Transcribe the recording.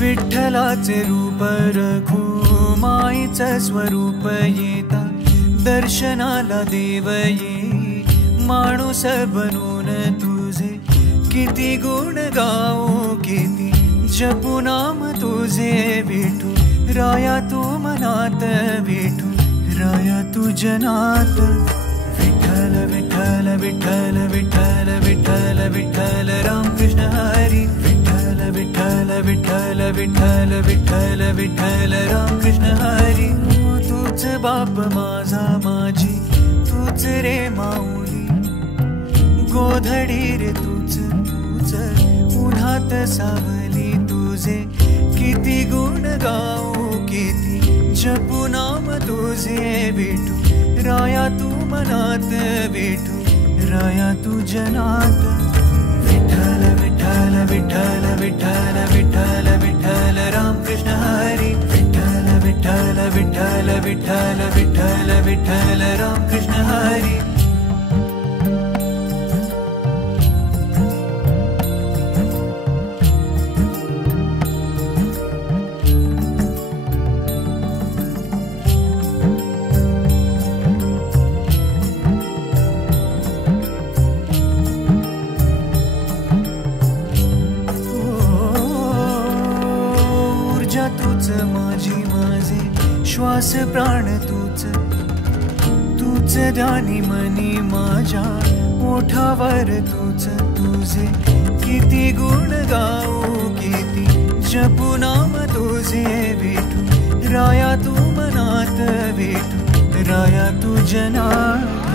विठ्ठलाचे रूप रघु माईचं स्वरूप येता दर्शनाला देव ये माणूस बनून तुझे किती गुण गाऊ किती जपू नाम तुझे विठू राया तू मनात विठू राया तू जनात विठ्ठल विठ्ठल विठ्ठल विठ्ठल विठ्ठल विठ्ठल रामकृष्ण हरी विठ्ठल विठ्ठल विठ्ठल विठ्ठल विठ्ठल विठ्ठल रामकृष्ण हरी तूच बाप माझा माझी तूच रे माऊली गोधडी रे तूच तूच उन्हात सावली तुझे किती गुण गाऊ किती जपू नाम तुझे विठू राया तू मनात विठू राया तू जनात विठ्ठल विठ्ठल विठ्ठल विठ्ठल विठ्ठल विठ्ठल रामकृष्ण हरी विठ्ठल विठ्ठल विठ्ठल विठ्ठल विठ्ठल विठ्ठल रामकृष्ण हरी तूच माझी माझे श्वास प्राण तूच तूच ध्यानी मनी माझ्या ओठावर तूच तुझे किती गुण गाऊ किती जपू नाम तुझे विठू राया तू मनात विठू राया तू जनात